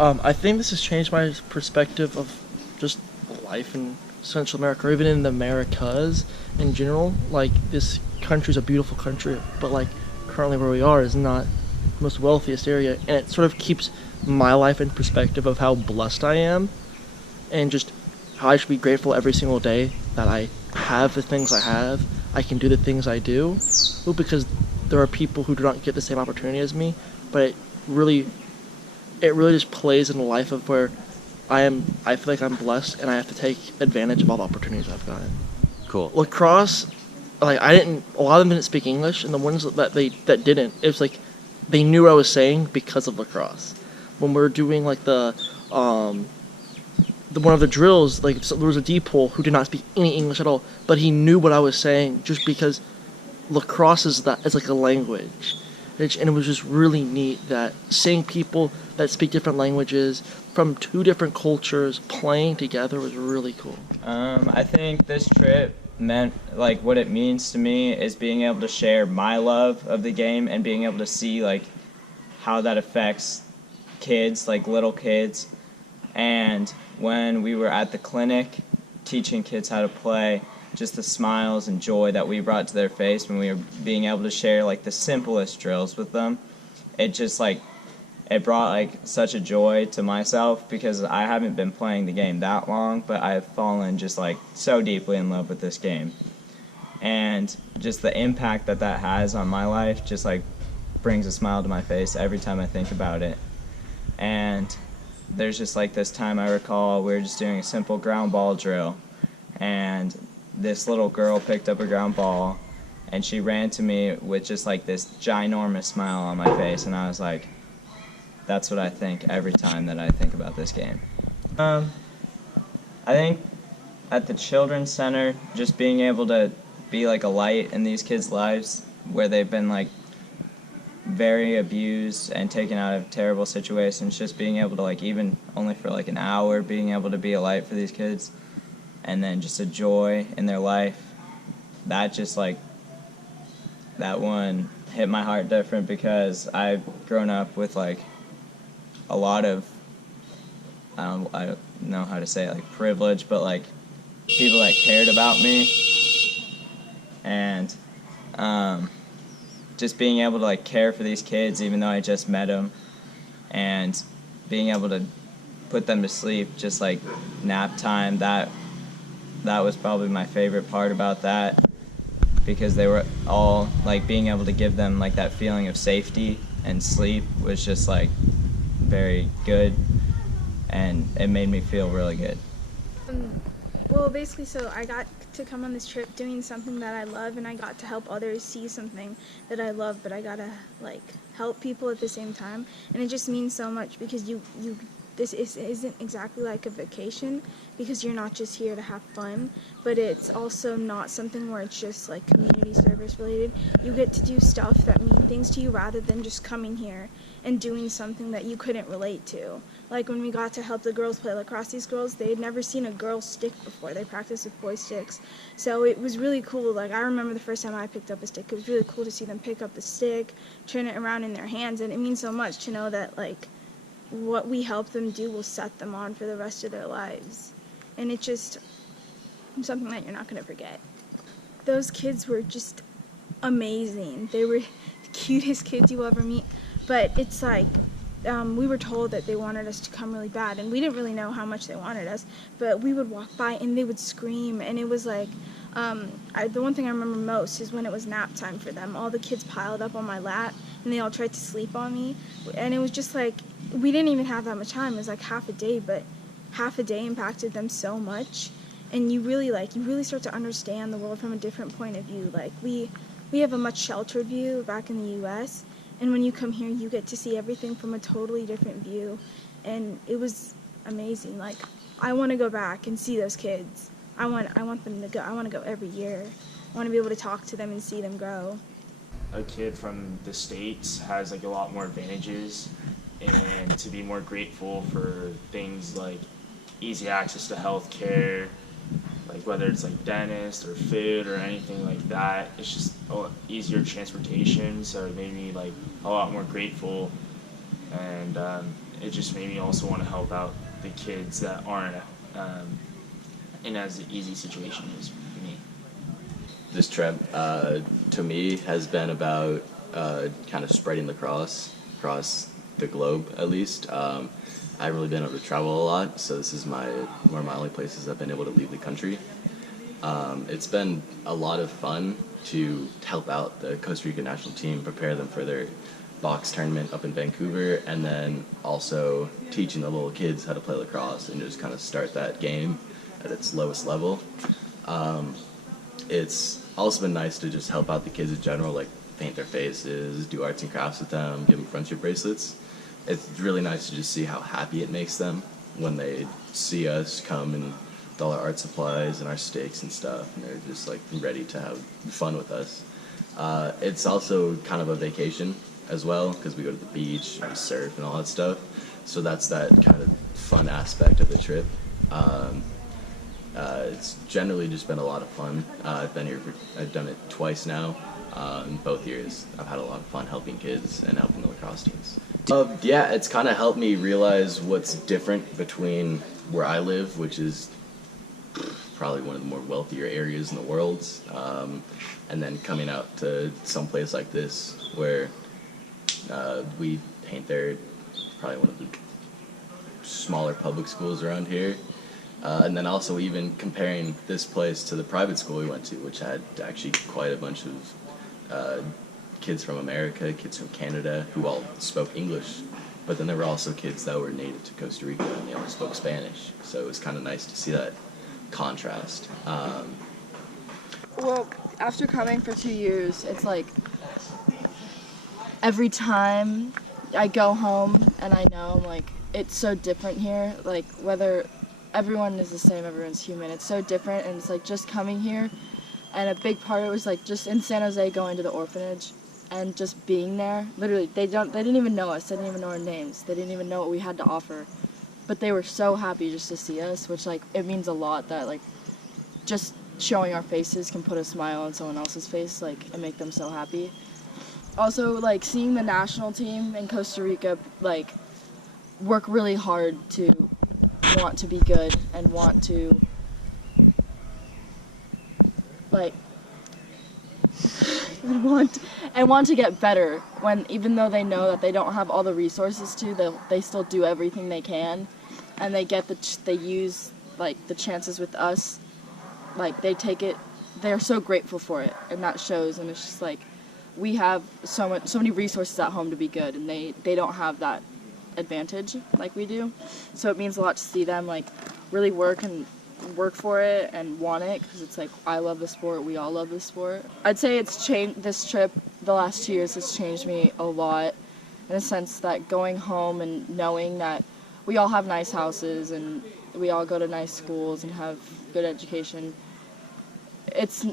I think this has changed my perspective of just life in Central America, or even in the Americas in general. Like, this country's a beautiful country, but like currently where we are is not the most wealthiest area, and it sort of keeps my life in perspective of how blessed I am, and just how I should be grateful every single day that I have the things I have, I can do the things I do, because there are people who do not get the same opportunity as me, but really it really just plays in the life of where I feel like I'm blessed and I have to take advantage of all the opportunities I've gotten. Cool. Lacrosse, like, a lot of them didn't speak English, and the ones that didn't, it was like they knew what I was saying because of lacrosse. When we were doing like the one of the drills, like, so there was a D pole who did not speak any English at all, but he knew what I was saying just because lacrosse is like a language. And it was just really neat that seeing people that speak different languages from two different cultures playing together was really cool. I think this trip meant, like, what it means to me is being able to share my love of the game and being able to see, like, how that affects kids, like little kids. And when we were at the clinic teaching kids how to play, just the smiles and joy that we brought to their face when we were being able to share like the simplest drills with them, it just like it brought like such a joy to myself, because I haven't been playing the game that long, but I've fallen just like so deeply in love with this game. And just the impact that that has on my life just like brings a smile to my face every time I think about it. And there's just like this time I recall we were just doing a simple ground ball drill, and this little girl picked up a ground ball and she ran to me with just like this ginormous smile on my face, and I was like, that's what I think every time that I think about this game. I think at the Children's Center, just being able to be like a light in these kids' lives where they've been like very abused and taken out of terrible situations, just being able to, like, even only for like an hour, being able to be a light for these kids, and then just a joy in their life, that just like, that one hit my heart different, because I've grown up with like a lot of, I don't know how to say it, like privilege, but like people that cared about me, and just being able to like care for these kids even though I just met them, and being able to put them to sleep, just like nap time, that was probably my favorite part about that, because they were all like, being able to give them like that feeling of safety and sleep was just like very good, and it made me feel really good. Well, basically, so I got to come on this trip doing something that I love, and I got to help others see something that I love, but I gotta like help people at the same time, and it just means so much, because this isn't exactly like a vacation, because you're not just here to have fun, but it's also not something where it's just like community service related. You get to do stuff that mean things to you rather than just coming here and doing something that you couldn't relate to. Like when we got to help the girls play lacrosse, these girls, they had never seen a girl stick before. They practiced with boy sticks. So it was really cool. Like, I remember the first time I picked up a stick, it was really cool to see them pick up the stick, turn it around in their hands, and it means so much to know that like what we help them do will set them on for the rest of their lives. And it's just something that you're not going to forget. Those kids were just amazing. They were the cutest kids you'll ever meet. But it's like, we were told that they wanted us to come really bad, and we didn't really know how much they wanted us, but we would walk by and they would scream, and it was like, the one thing I remember most is when it was nap time for them. All the kids piled up on my lap, and they all tried to sleep on me, and it was just like, we didn't even have that much time. It was like half a day, but half a day impacted them so much, and you really start to understand the world from a different point of view. Like, we have a much sheltered view back in the U.S., and when you come here, you get to see everything from a totally different view, and it was amazing. Like, I want to go back and see those kids. I want them to go. I want to go every year. I want to be able to talk to them and see them grow. A kid from the States has like a lot more advantages, and to be more grateful for things like easy access to health care, like whether it's like dentist or food or anything like that. It's just easier transportation, so it made me like a lot more grateful, and it just made me also want to help out the kids that aren't in as easy situation as me. This trip, to me, has been about kind of spreading lacrosse across the globe, at least. I haven't really been able to travel a lot, so this is one of my only places I've been able to leave the country. It's been a lot of fun to help out the Costa Rica national team, prepare them for their box tournament up in Vancouver, and then also teaching the little kids how to play lacrosse and just kind of start that game at its lowest level. It's also been nice to just help out the kids in general, like paint their faces, do arts and crafts with them, give them friendship bracelets. It's really nice to just see how happy it makes them when they see us come and with all our art supplies and our sticks and stuff, and they're just like ready to have fun with us. It's also kind of a vacation as well, because we go to the beach and we surf and all that stuff. So that's that kind of fun aspect of the trip. It's generally just been a lot of fun. I've done it twice now. In both years, I've had a lot of fun helping kids and helping the lacrosse teams. Yeah, it's kind of helped me realize what's different between where I live, which is probably one of the more wealthier areas in the world, and then coming out to some place like this where we paint there, probably one of the smaller public schools around here. And then also even comparing this place to the private school we went to, which had actually quite a bunch of kids from America, kids from Canada, who all spoke English. But then there were also kids that were native to Costa Rica and they all spoke Spanish. So it was kind of nice to see that contrast. Well, after coming for 2 years, it's like every time I go home and I know like it's so different here, like whether everyone is the same, everyone's human, it's so different, and it's like just coming here, and a big part of it was like just in San Jose going to the orphanage and just being there. Literally, they didn't even know us, they didn't even know our names, they didn't even know what we had to offer, but they were so happy just to see us, which like it means a lot that like just showing our faces can put a smile on someone else's face, like, and make them so happy. Also, like, seeing the national team in Costa Rica, like, work really hard to want to be good and want to, like, want to get better, when even though they know that they don't have all the resources to, they still do everything they can, and they get they use, like, the chances with us. Like, they take it, they're so grateful for it, and that shows, and it's just like, we have so many resources at home to be good, and they don't have that advantage like we do. So it means a lot to see them, like, really work for it and want it, because it's like, I love the sport, we all love the sport. I'd say it's changed, this trip, the last 2 years, has changed me a lot, in a sense that going home and knowing that we all have nice houses and we all go to nice schools and have good education. It's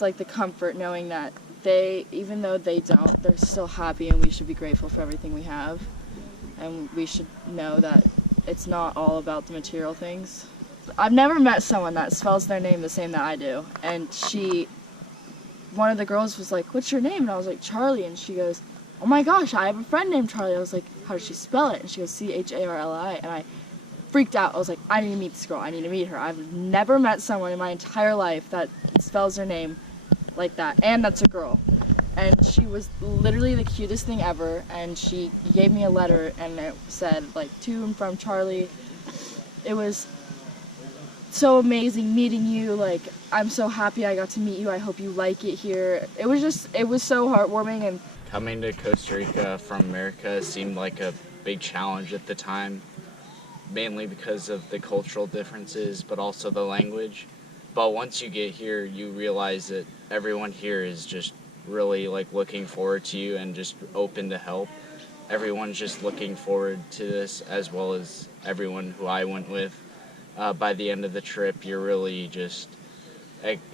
like the comfort knowing that even though they don't, they're still happy, and we should be grateful for everything we have. And we should know that it's not all about the material things. I've never met someone that spells their name the same that I do. And one of the girls was like, "What's your name?" And I was like, "Charlie." And she goes, "Oh my gosh, I have a friend named Charlie." I was like, "How does she spell it?" And she goes, "Charli." And I freaked out. I was like, I need to meet this girl. I need to meet her. I've never met someone in my entire life that spells their name like that, and that's a girl. And she was literally the cutest thing ever, and she gave me a letter, and it said, like, to and from Charlie. It was so amazing meeting you. Like, I'm so happy I got to meet you. I hope you like it here. It was so heartwarming. And coming to Costa Rica from America seemed like a big challenge at the time, mainly because of the cultural differences, but also the language. But once you get here, you realize that everyone here is just really, like, looking forward to you and just open to help. Everyone's just looking forward to this, as well as everyone who I went with. By the end of the trip, you're really just,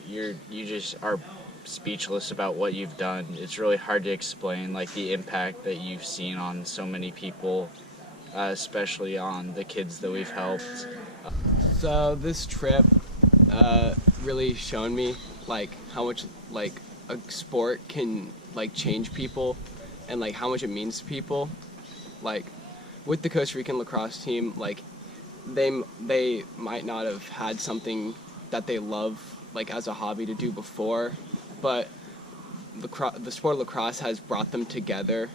you just are speechless about what you've done. It's really hard to explain, like, the impact that you've seen on so many people, especially on the kids that we've helped. So this trip really shown me, like, how much, like, a sport can, like, change people, and, like, how much it means to people. like with the Costa Rican lacrosse team, like they might not have had something that they love like as a hobby to do before, but the sport of lacrosse has brought them together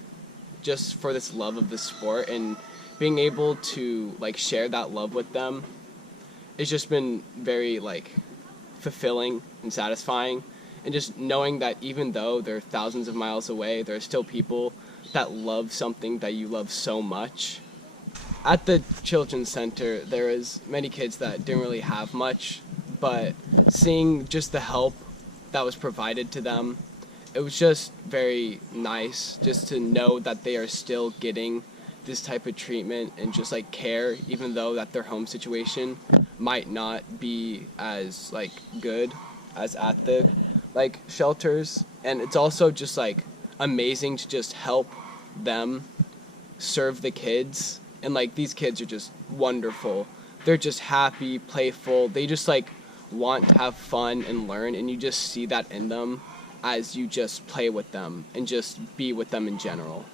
just for this love of the sport, and being able to like share that love with them, it's just been very like fulfilling and satisfying. And just knowing that even though they're thousands of miles away, there are still people that love something that you love so much. At the Children's Center, there was many kids that didn't really have much, but seeing just the help that was provided to them, it was just very nice just to know that they are still getting this type of treatment and just like care, even though that their home situation might not be as like good as at the like shelters. And it's also just like amazing to just help them serve the kids, and like these kids are just wonderful. They're just happy, playful, they just like want to have fun and learn, and you just see that in them as you just play with them and just be with them in general.